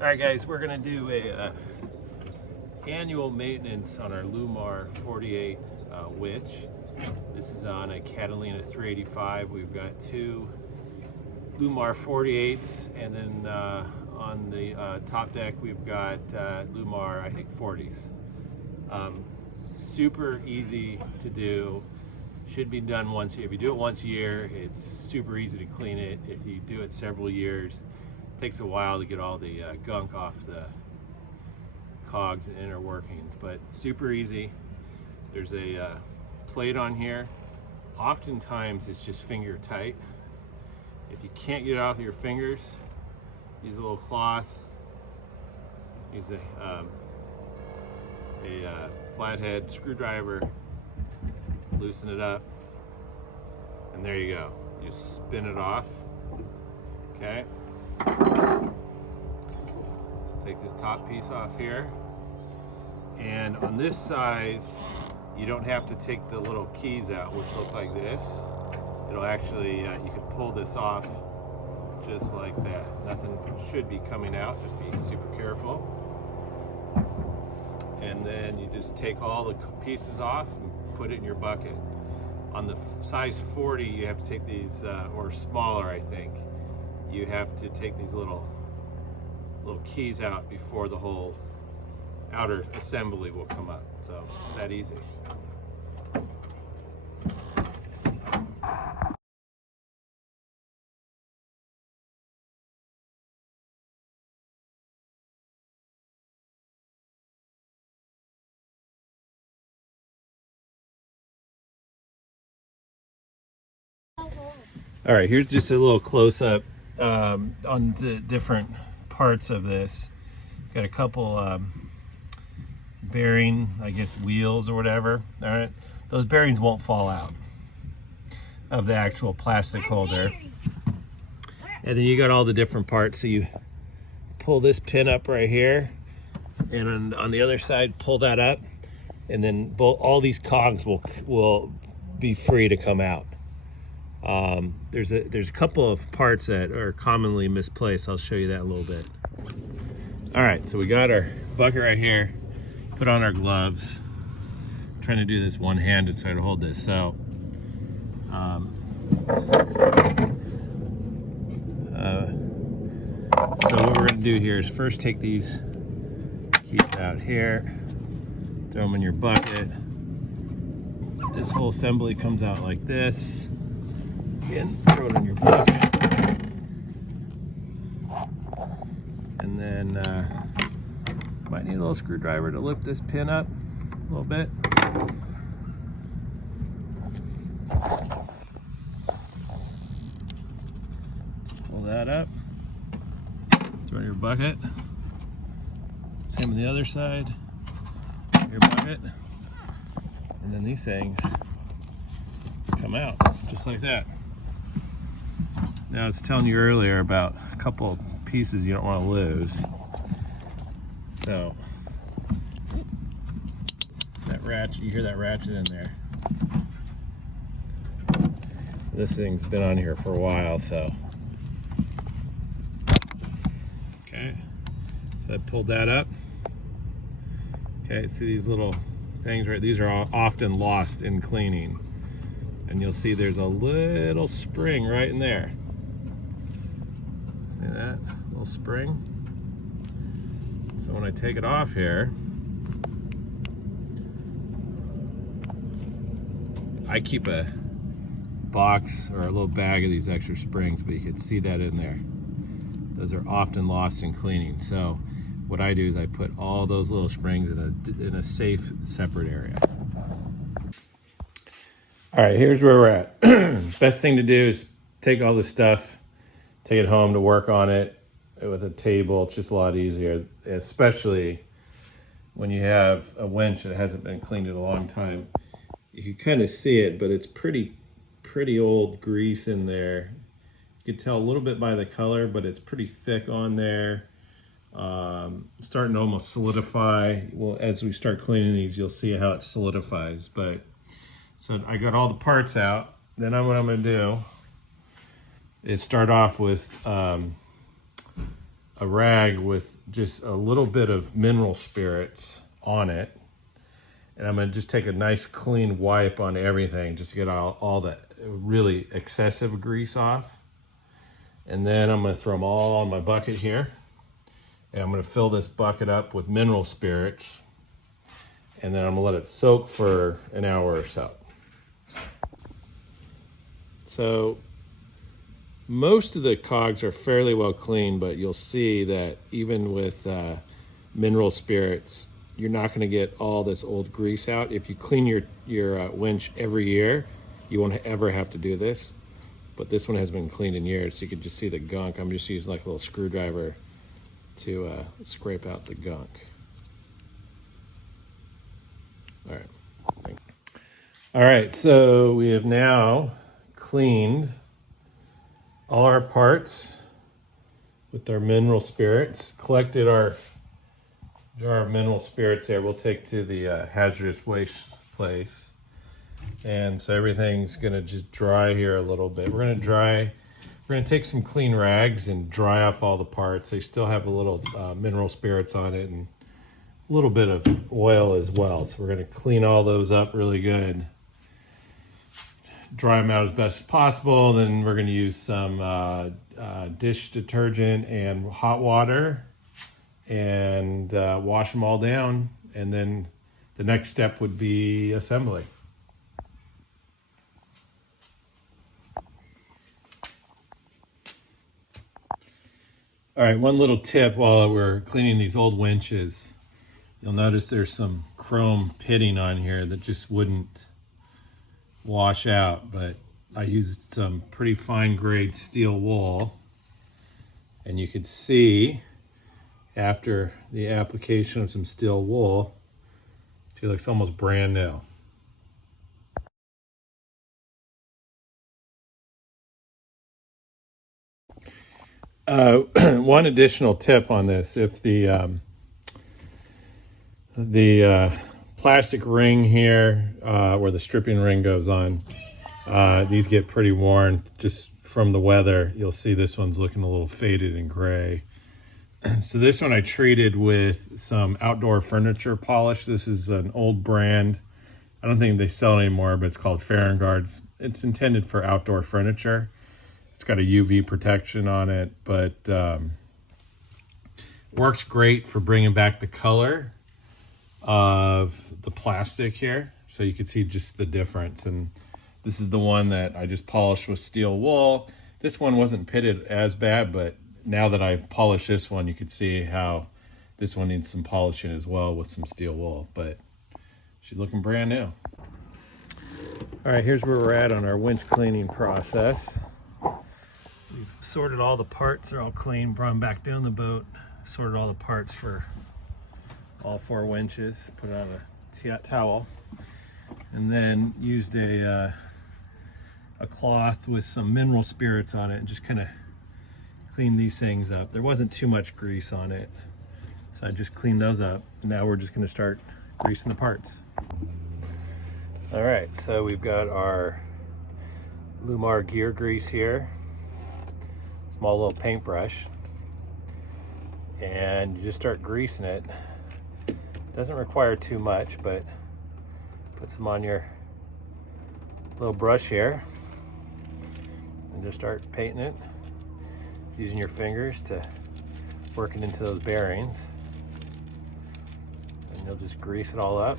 All right, guys, we're gonna do a annual maintenance on our Lewmar 48 winch. This is on a Catalina 385. We've got two Lewmar 48s, and then on the top deck we've got Lewmar, I think 40s. Super easy to do. Should be done once a year. If you do it once a year, it's super easy to clean it. If you do it several years, it takes a while to get all the gunk off the cogs and inner workings, but super easy. There's a plate on here. Oftentimes it's just finger tight. If you can't get it off your fingers, use a little cloth, use a flathead screwdriver, loosen it up, and there you go. You just spin it off. Okay. Take this top piece off here. And on this size, you don't have to take the little keys out, which look like this. It'll actually, you can pull this off just like that. Nothing should be coming out, just be super careful. And then you just take all the pieces off and put it in your bucket. On the size 40, you have to take these, or smaller I think, you have to take these little keys out before the whole outer assembly will come up. So it's that easy. All right, here's just a little close-up on the different parts of this. Got a couple bearing, I guess, wheels or whatever. All right, those bearings won't fall out of the actual plastic holder. And then you got all the different parts. So you pull this pin up right here, and on the other side, pull that up, and then all these cogs will be free to come out. There's a couple of parts that are commonly misplaced. I'll show you that in a little bit. All right, so we got our bucket right here. Put on our gloves. I'm trying to do this one-handed so I can hold this. So, what we're gonna do here is first take these keys out here, throw them in your bucket. This whole assembly comes out like this. Again, throw it in your bucket. And then might need a little screwdriver to lift this pin up a little bit. Let's pull that up. Throw it in your bucket. Same on the other side. Your bucket. And then these things come out just like that. Now, I was telling you earlier about a couple pieces you don't want to lose. So, that ratchet, you hear that ratchet in there. This thing's been on here for a while, so. Okay, so I pulled that up. Okay, see these little things, right? These are often lost in cleaning. And you'll see there's a little spring right in there. See that little spring? So when I take it off here, I keep a box or a little bag of these extra springs, but you can see that in there. Those are often lost in cleaning. So what I do is I put all those little springs in a safe, separate area. All right, here's where we're at. Best thing to do is take all this stuff, take it home to work on it with a table. It's just a lot easier, especially when you have a winch that hasn't been cleaned in a long time. You can kind of see it, but it's pretty old grease in there. You can tell a little bit by the color, but it's pretty thick on there. Starting to almost solidify. Well, as we start cleaning these, you'll see how it solidifies. But so I got all the parts out. Then what I'm going to do is start off with a a rag with just a little bit of mineral spirits on it. And I'm gonna just take a nice clean wipe on everything just to get all that really excessive grease off. And then I'm gonna throw them all on my bucket here. And I'm gonna fill this bucket up with mineral spirits. And then I'm gonna let it soak for an hour or so. So most of the cogs are fairly well cleaned, but you'll see that even with mineral spirits, you're not going to get all this old grease out. If you clean your winch every year, you won't ever have to do this. But this one has been cleaned in years, so you can just see the gunk. I'm just using like a little screwdriver to scrape out the gunk. All right. All right, so we have now cleaned all our parts with our mineral spirits, collected our jar of mineral spirits there. We'll take to the hazardous waste place. And so everything's gonna just dry here a little bit. We're gonna take some clean rags and dry off all the parts. They still have a little mineral spirits on it and a little bit of oil as well. So we're gonna clean all those up really good. Dry them out as best as possible. Then we're going to use some dish detergent and hot water and wash them all down. And then the next step would be assembly. All right, one little tip while we're cleaning these old winches. You'll notice there's some chrome pitting on here that just wouldn't wash out, but I used some pretty fine grade steel wool, and you could see after the application of some steel wool, it looks almost brand new. One additional tip on this: if the plastic ring here, where the stripping ring goes on, these get pretty worn just from the weather. You'll see this one's looking a little faded and gray. So this one I treated with some outdoor furniture polish. This is an old brand. I don't think they sell it anymore, but it's called Guard. It's intended for outdoor furniture. It's got a UV protection on it, but works great for bringing back the color of the plastic here, so you can see just the difference. And this is the one that I just polished with steel wool. This one wasn't pitted as bad, but now that I polished this one, you can see how this one needs some polishing as well with some steel wool, but she's looking brand new. All right, here's where we're at on our winch cleaning process. We've sorted all the parts, they're all clean, brought them back down the boat, sorted all the parts for all 4 winches, put it on a towel, and then used a cloth with some mineral spirits on it and just kind of cleaned these things up. There wasn't too much grease on it, so I just cleaned those up. Now we're just going to start greasing the parts. All right, so we've got our Lewmar gear grease here, small little paintbrush, and you just start greasing it. Doesn't require too much, but put some on your little brush here and just start painting it, using your fingers to work it into those bearings, and you'll just grease it all up.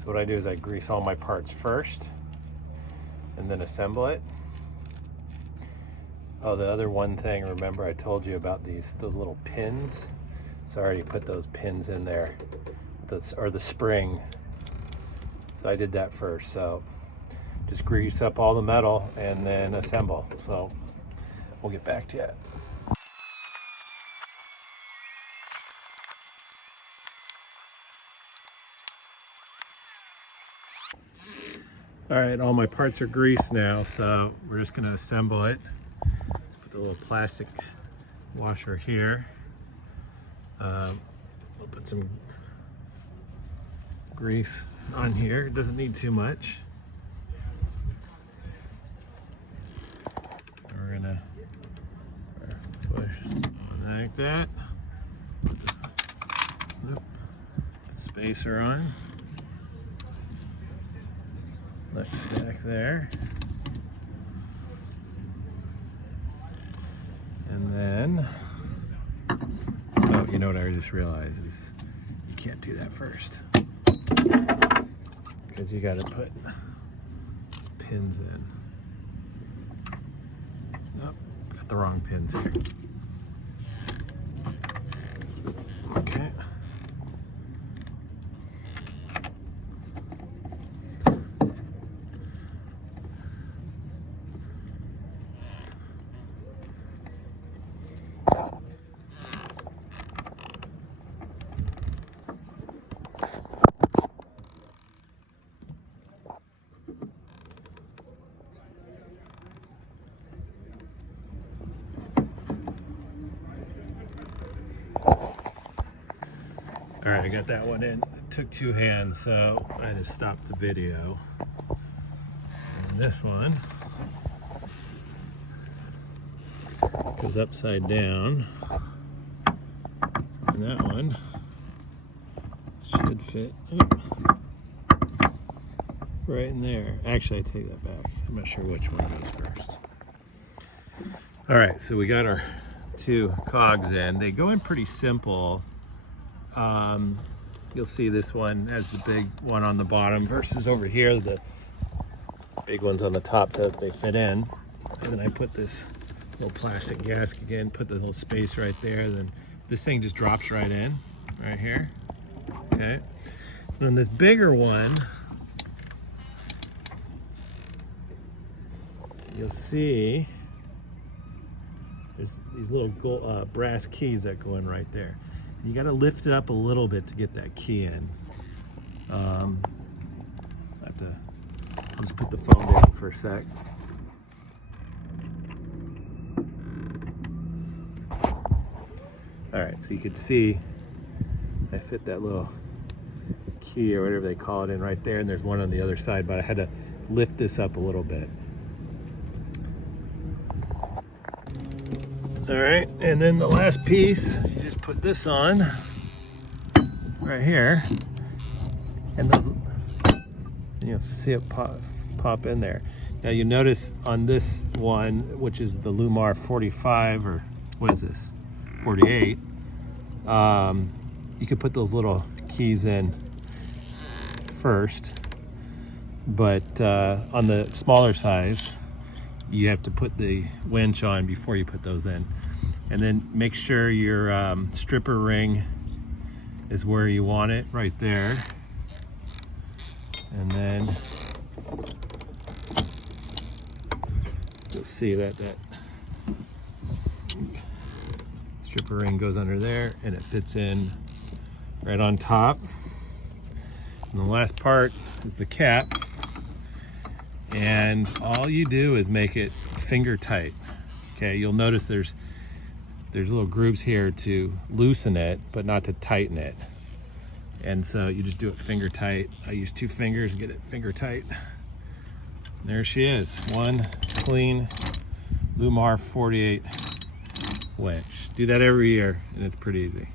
So what I do is I grease all my parts first and then assemble it. Oh, the other one thing, remember I told you about those little pins? So I already put those pins in there, or the spring. So I did that first. So just grease up all the metal and then assemble. So we'll get back to it. All right, all my parts are greased now, so we're just gonna assemble it. Let's put the little plastic washer here. We'll put some grease on here. It doesn't need too much. We're gonna push like that. Nope. Spacer on. Let's stack there. And then, oh, you know what I just realized is you can't do that first. Because you got to put pins in. Nope, got the wrong pins here. Okay. All right, I got that one in. It took 2 hands, so I had to stop the video. And this one goes upside down. And that one should fit right in there. Actually, I take that back. I'm not sure which one goes first. All right, so we got our 2 cogs in. They go in pretty simple. You'll see this one has the big one on the bottom versus over here the big ones on the top so that they fit in. And then I put this little plastic gasket again, put the little space right there, then this thing just drops right in, right here. Okay. And then this bigger one, you'll see there's these little gold, brass keys that go in right there. You got to lift it up a little bit to get that key in. I'll just put the phone down for a sec. All right, so you can see I fit that little key or whatever they call it in right there, and there's one on the other side, but I had to lift this up a little bit. All right, and then the last piece, you just put this on right here, and those, you'll see it pop in there. Now you notice on this one, which is the Lewmar 45, or what is this, 48, you could put those little keys in first, but on the smaller size, you have to put the winch on before you put those in. And then make sure your stripper ring is where you want it, right there. And then you'll see that stripper ring goes under there and it fits in right on top. And the last part is the cap. And all you do is make it finger tight. Okay, you'll notice there's little grooves here to loosen it, but not to tighten it. And so you just do it finger tight. I use 2 fingers to get it finger tight. There she is, one clean Lewmar 48 winch. Do that every year, and it's pretty easy.